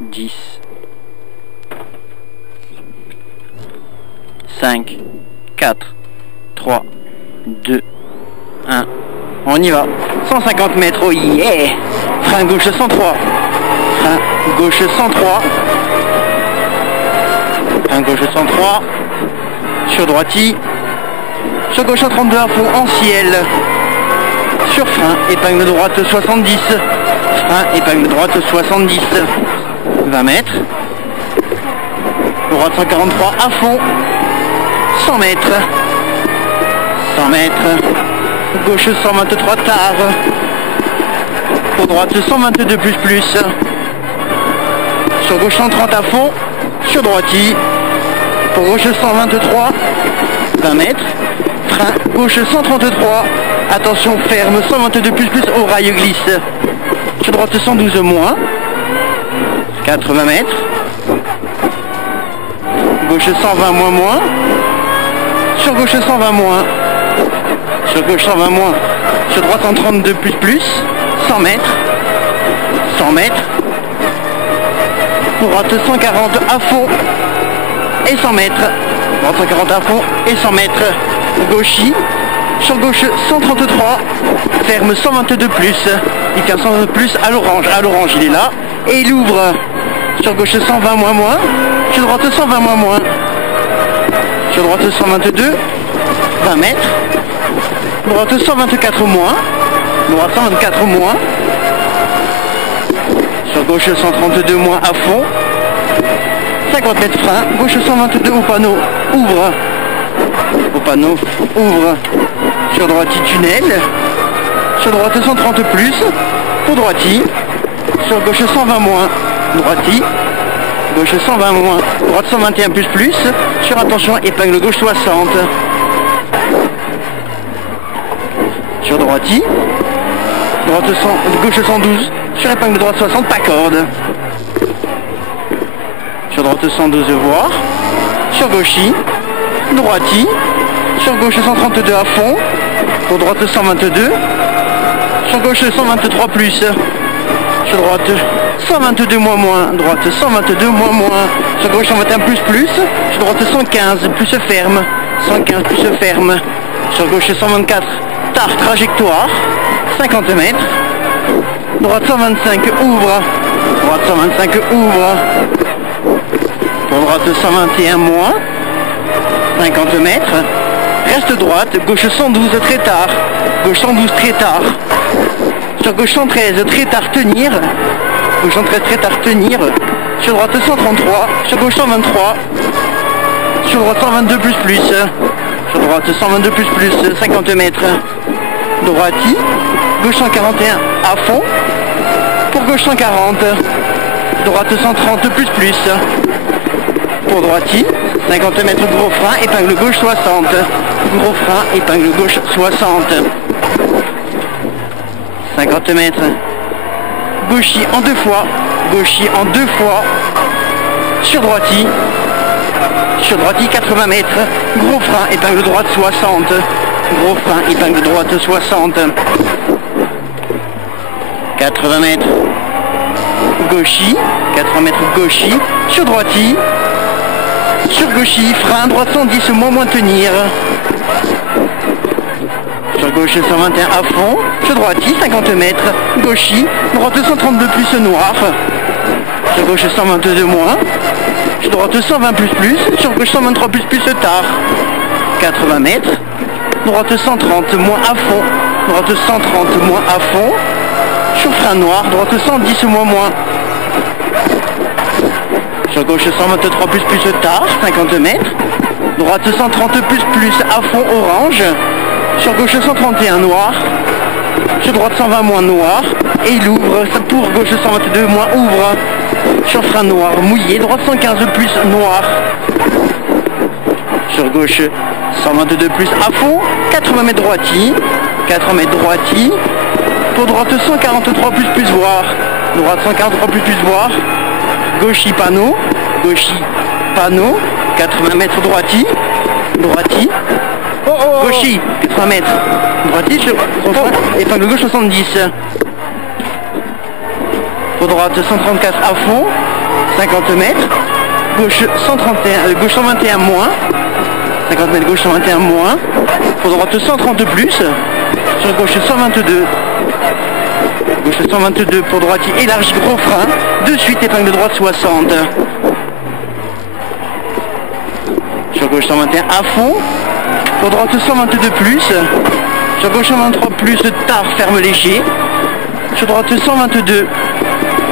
10, 5, 4, 3, 2, 1. On y va. 150 mètres, oh yeah. Frein gauche 103. Frein gauche 103. Frein gauche 103. Sur droiti. Sur gauche 132 à fond en ciel. Sur frein, épingle droite 70. Frein, épingle droite 70. 20 mètres. Droite 143 à fond. 100 mètres. 100 mètres. Gauche 123 tard. Pour droite 122 plus. Sur gauche 130 à fond. Sur droiti. Pour gauche 123. 20 mètres. Frein gauche 133. Attention ferme 122 plus au rail glisse. Sur droite 112 moins. 80 mètres. Gauche 120 moins. Sur gauche 120 moins. Sur gauche 120 moins. Sur droite 132 plus. 100 mètres. 100 mètres. Droite 140 à fond. Et 100 mètres. Droite 140 à fond et 100 mètres. Gauchy. Sur gauche 133. Ferme 122 plus. Il tient 122 plus à l'orange. À l'orange il est là. Et il ouvre. Sur gauche 120 moins. Sur droite 120 moins. Sur droite 122. 20 mètres. Droite 124 moins. Droite 124 moins. Sur gauche 132 moins à fond. 50 mètres frein. Gauche 122 au panneau. Ouvre. Au panneau. Ouvre. Sur droiti tunnel. Sur droite 130 plus. Pour droiti. Sur gauche 120 moins. Droiti. Gauche 120 moins. Droite 121 plus. Sur attention épingle gauche 60. Sur droiti. Droite 100, gauche 112. Sur épingle droite 60. Pas corde. Sur droite 112 voir. Sur gauchi. Droiti. Sur gauche 132 à fond. Pour droite 122. Sur gauche 123 plus. Sur droite 122 moins. Droite 122 moins. Sur gauche 121 plus. Sur droite 115 plus ferme. 115 plus ferme. Sur gauche 124 tard trajectoire. 50 mètres. Droite 125 ouvre. Droite 125 ouvre. Pour droite 121 moins. 50 mètres. Reste droite. Gauche 112 très tard. Gauche 112 très tard. Sur gauche 113 très tard tenir. Gauche 113 très tard tenir. Sur droite 133. Sur gauche 123. Sur droite 122 plus. Sur droite 122 plus. 50 mètres. Droiti. Gauche 141 à fond. Pour gauche 140. Droite 130 plus. Pour droiti. 50 mètres gros frein. Épingle gauche 60. Gros frein. Épingle gauche 60. 50 mètres. Gauchy en 2 fois. Gauchy en 2 fois. Sur droiti. Sur droiti 80 mètres. Gros frein. Épingle droite 60. Gros frein. Épingle droite 60. 80 mètres. Gauchy. 80 mètres gauchy. Sur droiti. Sur gauchy. Frein. Droite 110 moins tenir. Sur gauche 121 à fond. Sur droiti 50 mètres. Gauchy. Droite 132 plus noir. Sur gauche 122 moins. Sur droite 120 plus. Sur gauche 123 plus tard. 80 mètres. Droite 130 moins à fond. Droite 130 moins à fond. Sur frein noir. Droite 110 moins. Sur gauche 123 plus tard. 50 mètres. Droite 130 plus à fond orange. Sur gauche 131 noir. Sur droite 120 moins noir. Et il ouvre. Pour gauche 122 moins ouvre. Sur frein noir mouillé. Droite 115 plus noir. Sur gauche 122 plus à fond. 80 mètres droiti. 80 mètres droiti. Pour droite 143 plus voir. Droite 143 plus voir. Gauchy panneau. Gauchy panneau. 80 mètres droiti. Droiti. Gauchy, 80 mètres. Droiti, épingle gauche 70. Pour droite 134 à fond. 50 mètres, gauche 131, gauche 121 moins, 50 mètres gauche 121 moins, pour droite 130 plus, sur gauche 122, gauche 122 pour droite élargi gros frein, de suite épingle droite 60, sur gauche 121 à fond, pour droite 122 plus, sur gauche 123 plus, tard ferme léger, sur droite 122,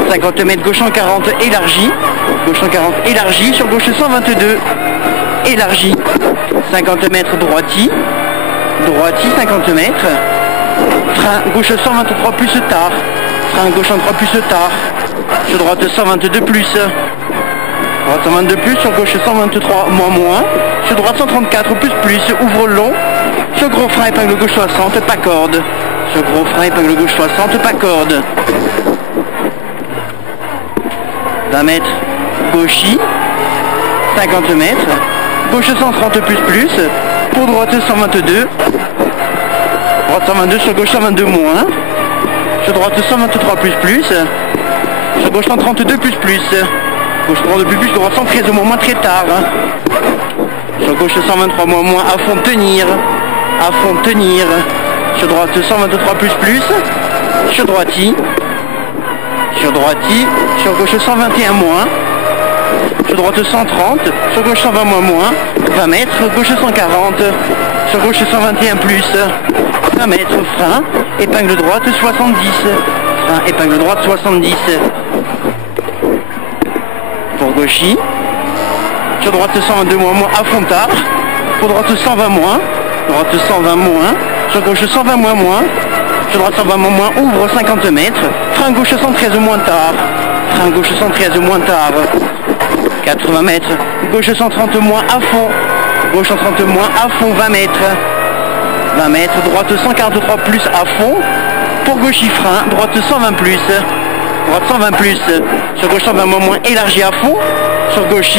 50 mètres gauche 140 élargi, gauche 140 élargi, sur gauche 122 élargi, 50 mètres droiti, droiti 50 mètres, frein gauche 123 plus tard, frein gauche 103 plus tard, sur droite 122 plus, droite 122 plus, sur gauche 123 moins, sur droite 134 plus, ouvre long, sur gros frein épingle gauche 60, pas corde, sur gros frein épingle gauche 60, pas corde, 20 mètres gauchi, 50 mètres, gauche 130 plus, pour droite 122, droite 122 sur gauche 122 moins, sur droite 123 plus, sur gauche 132 plus, gauche 132 plus, droite 113 moins très tard, sur gauche 123 moins, à fond tenir, sur droite 123 plus, sur droiti, sur gauche 121 moins, sur droite 130, sur gauche 120 moins, 20 mètres, gauche 140, sur gauche 121 plus, 20 mètres, frein, épingle droite 70, frein, épingle droite 70, pour gauchi, sur droite 122 moins, à fond tard, pour droite 120 moins, droite 120 moins, sur gauche 120 moins, sur droite 120 moins, ouvre 50 mètres, frein gauche 113 moins tard, frein gauche 113 moins tard, 80 mètres, gauche 130 moins à fond, gauche 130 moins à fond, 20 mètres, droite 143 plus à fond, pour gauche frein, droite 120 plus, droite 120 plus, sur gauche 120 moins élargi à fond, sur gauche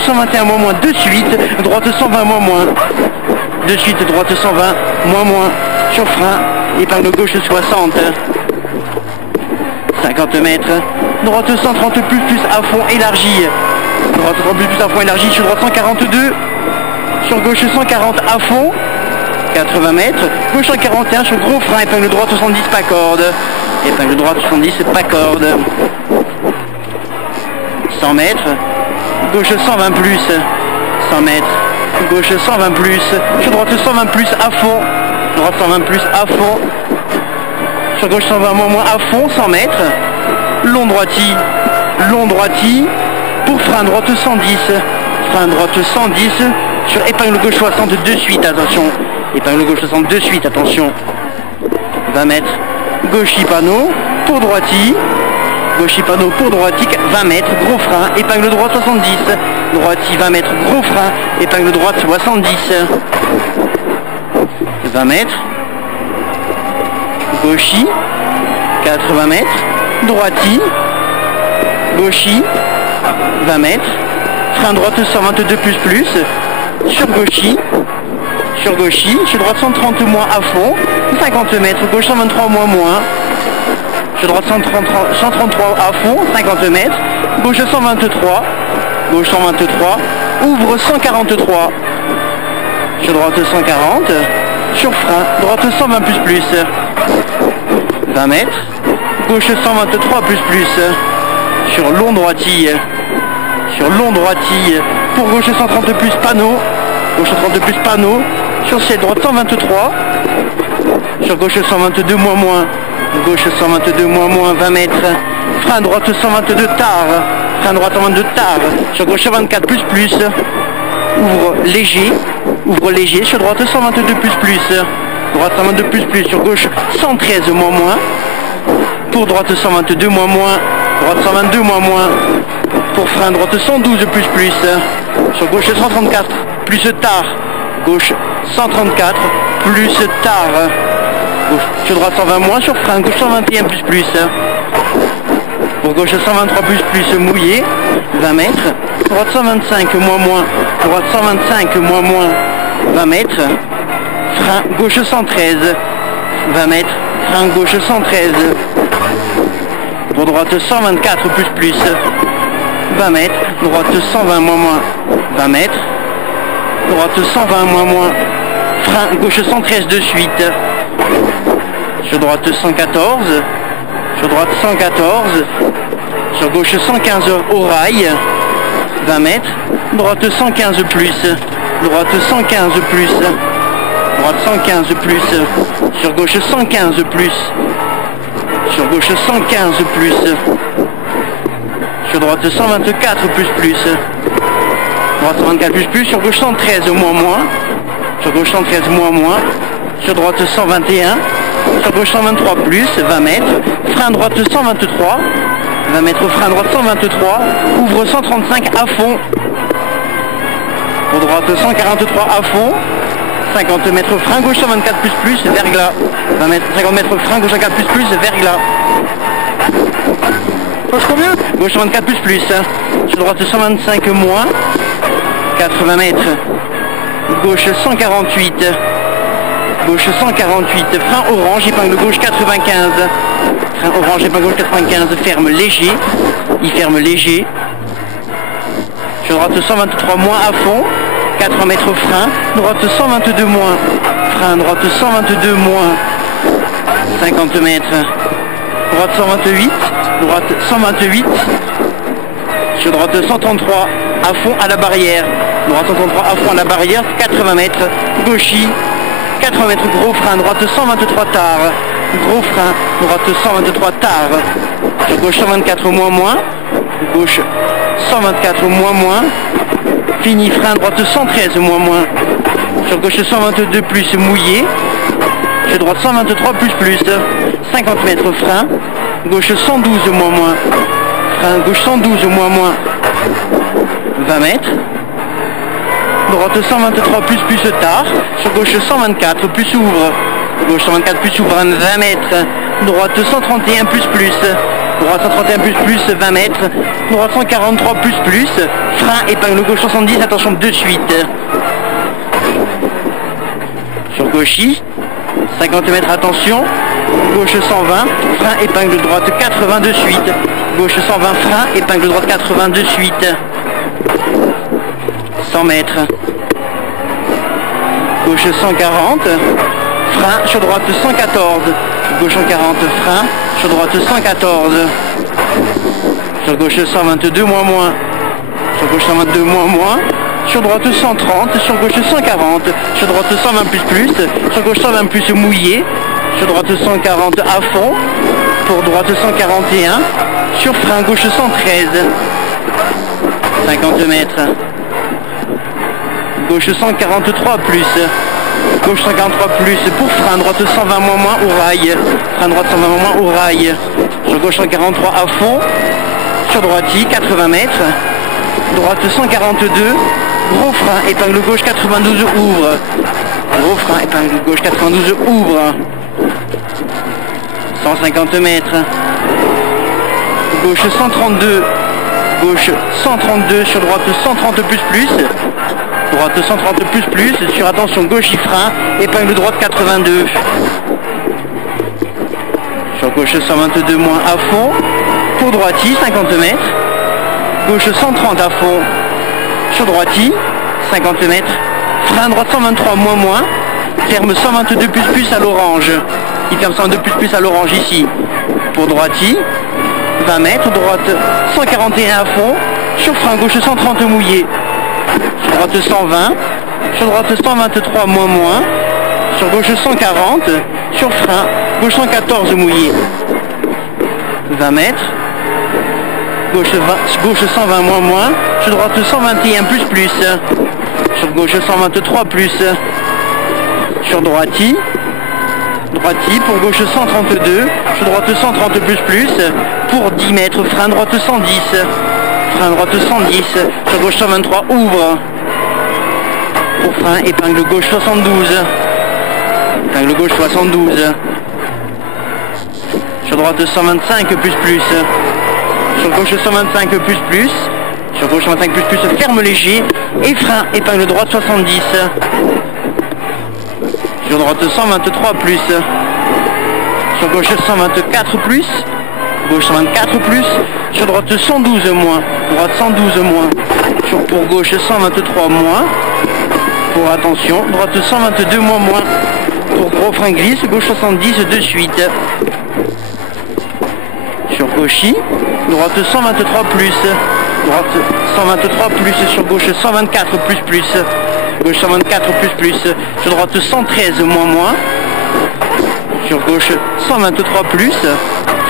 121 moins de suite, droite 120 moins, de suite droite 120 moins, sur frein, épingle gauche 60, 50 mètres, droite 130 plus à fond élargi, droite 130 plus à fond élargi, sur droite 142, sur gauche 140 à fond, 80 mètres, gauche 141 sur gros frein, épingle droite 70 pas corde, épingle droite 70 pas corde, 100 mètres, gauche 120 plus, 100 mètres, gauche 120 plus, sur droite 120 plus à fond, droite 120 plus à fond, sur gauche 120 moins à fond, 100 mètres, long droiti, pour frein droite 110, frein droite 110, sur épingle gauche 60 de suite, attention, épingle gauche 60 de suite, attention, 20 mètres, gauchi panneau, pour droiti, gauchi panneau pour droiti, 20 mètres, gros frein, épingle droite 70, droiti 20 mètres, gros frein, épingle droite 70, 20 mètres, gauchi, 80 mètres, droiti, gauchi, 20 mètres, frein droite 122 plus, sur gauchi, sur droite 130 moins à fond, 50 mètres, gauche 123 moins, sur droite 133 à fond, 50 mètres, gauche 123, ouvre 143, sur droite 140, sur frein, droite 120 plus, 20 mètres, gauche 123 plus, sur long droiti, pour gauche 130 plus panneau, gauche 130 plus panneau, sur ciel droite 123, sur gauche 122 moins, gauche 122 moins, 20 mètres, frein droite 122 tard, frein droite 122 tard, sur gauche 24 plus, ouvre léger, sur droite 122 plus, droite 122 plus, sur gauche 113 moins, pour droite 122 moins, droite 122 moins, pour frein droite 112 plus, sur gauche 134 plus tard, gauche 134 plus tard, gauche, sur droite 120 moins, sur frein gauche 121 plus, pour gauche 123 plus mouillé, 20 mètres, droite 125 moins, droite 125 moins, 20 mètres, frein gauche 113, 20 mètres, frein gauche 113, pour droite 124 plus, 20 mètres, droite 120 moins 20 mètres, droite 120 moins, frein gauche 113 de suite, sur droite 114, sur droite 114, sur gauche 115 au rail, 20 mètres, droite 115 plus, droite 115 plus, droite 115 plus, sur gauche 115 plus, sur gauche 115 plus, sur droite 124 plus, droite 124 plus, sur gauche 113 moins, sur gauche 113 moins, sur droite 121, sur gauche 123 plus, 20 mètres, frein droite 123, 20 mètres, frein droite 123, ouvre 135 à fond, pour droite 143 à fond, 50 mètres, frein gauche 124 plus, verglas, 20 mètres, 50 mètres, frein gauche 104 plus, verglas. Passe combien? Gauche 124 plus, sur droite 125 moins, 80 mètres, gauche 148, gauche 148, frein orange, épingle gauche 95, frein orange, épingle gauche 95, ferme léger, il ferme léger, sur droite 123 moins à fond, 80 mètres frein, droite 122 moins, frein droite 122 moins, 50 mètres, droite 128, droite 128, sur droite 133 à fond à la barrière, droite 133 à fond à la barrière, 80 mètres, gauchis, 80 mètres, gros frein, droite 123 tard, gros frein, droite 123 tard, sur gauche 124 moins, gauche 124 moins, fini, frein, droite 113 moins, sur gauche 122 plus mouillé, sur droite 123 plus, 50 mètres, frein, gauche 112 moins, frein, gauche 112 moins, 20 mètres, droite 123 plus tard, sur gauche 124 plus ouvre, gauche 124 plus ouvre 20 mètres, droite 131 plus, droite 131 plus 20 mètres, droite 143 plus, frein épingle gauche 70, attention de suite, sur gauchis, 50 mètres, attention, gauche 120, frein épingle droite 80 de suite, gauche 120, frein épingle droite 80 de suite, 100 mètres, gauche 140, frein sur droite 114, gauche 140, frein sur droite 114, sur gauche 122 moins, sur gauche 122 moins, sur droite 130, sur gauche 140, sur droite 120 plus, sur gauche 120 plus mouillé, sur droite 140 à fond, pour droite 141, sur frein gauche 113, 50 mètres, gauche 143 plus, gauche 143 plus, pour frein droite 120 moins au rail, frein droite 120 moins au rail, sur gauche 143 à fond, sur droite 80 mètres, droite 142, gros frein, épingle gauche 92 ouvre, gros frein, épingle gauche 92 ouvre, 150 mètres, gauche 132, gauche 132, sur droite 130 plus, droite 130 plus, sur attention gauche frein, épingle droite 82, sur gauche 122 moins à fond, pour droite 50 mètres, gauche 130 à fond, sur droite 50 mètres, frein droite 123 moins, ferme 122 plus à l'orange, il ferme 122 plus à l'orange ici, pour droite 20 mètres, droite 141 à fond, sur frein gauche 130 mouillé, sur droite 120, sur droite 123 moins, sur gauche 140, sur frein gauche 114 mouillé, 20 mètres, gauche 120 moins, sur droite 121 plus, sur gauche 123 plus, sur droite pour gauche 132, sur droite 130 plus, pour 10 mètres, frein droite 110, frein droite 110, sur gauche 123 ouvre, pour frein épingle gauche 72, épingle gauche 72, sur droite 125 plus, sur gauche 125 plus, sur gauche 125 plus, ferme léger, et frein épingle droite 70, sur droite 123 plus, sur gauche 124 plus, gauche 124 plus, sur droite 112 moins, droite 112 moins, pour gauche 123 moins, pour attention, droite 122 moins, pour gros frein glisse, gauche 70 de suite, sur gauchy, droite 123 plus, droite 123 plus, sur gauche 124 plus, gauche 124 plus, sur droite 113 moins, sur gauche 123 plus,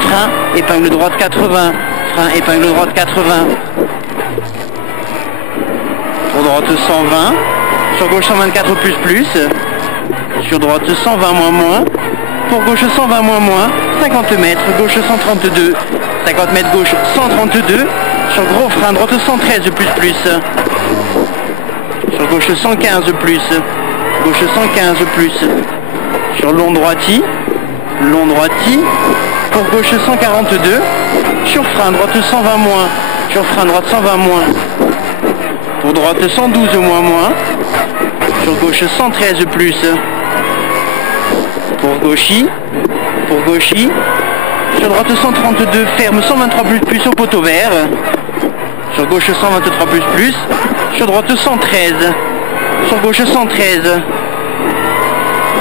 frein, épingle droite 80, frein, épingle droite 80, pour droite 120, sur gauche 124 plus, sur droite 120 moins, pour gauche 120 moins, 50 mètres, gauche 132, 50 mètres gauche 132, sur gros frein droite 113 plus, sur gauche 115 plus, gauche 115 plus, sur long droiti, pour gauche 142, sur frein droite 120 moins, sur frein droite 120 moins, pour droite 112 moins, sur gauche 113 plus, pour gauchy, sur droite 132, ferme 123 plus au poteau vert, sur gauche 123 plus, sur droite 113, sur gauche 113,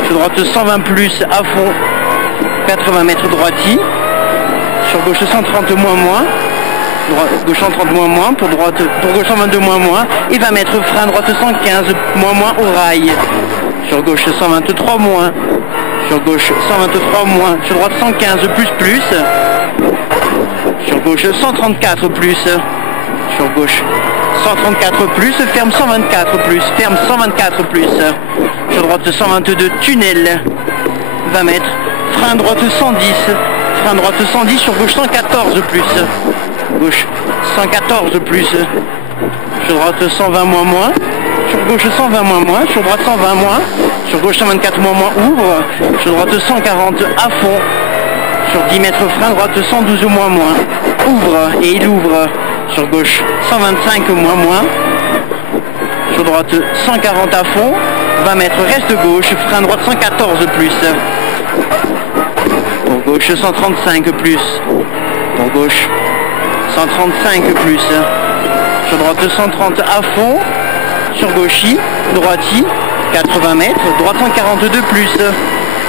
sur droite 120 plus à fond, 80 mètres droiti, sur gauche 130 moins, gauche 130 moins, pour gauche 122 moins, et 20 mètres frein droite 115 moins au rail, sur gauche 123 moins, sur gauche 123 moins, sur droite 115 plus, sur gauche 134 plus, sur gauche 134 plus, ferme 124 plus, ferme 124 plus, sur droite 122 tunnel, 20 mètres, frein droite 110, sur gauche 114 plus, gauche 114 plus, sur droite 120 moins, sur gauche 120 moins, sur droite 120 moins, sur gauche 124 moins, ouvre, sur droite 140 à fond, sur 10 mètres frein droite 112 moins, ouvre et il ouvre, sur gauche 125 moins, sur droite 140 à fond, 20 mètres reste gauche, frein droite 114 plus, pour gauche 135 plus, pour gauche 135 plus, sur droite 130 à fond, sur gauchy, droiti, 80 mètres, droite 142 plus,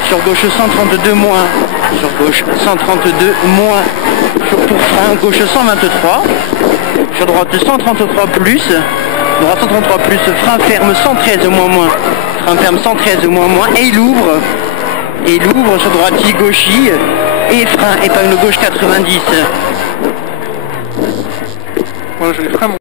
sur gauche 132 moins, sur gauche 132 moins, pour frein gauche 123, sur droite 133 plus, droite 133 plus, frein ferme 113 moins, frein ferme 113 moins, et il ouvre sur droiti, gauchy, et frein épingle gauche 90. Moi je les ferai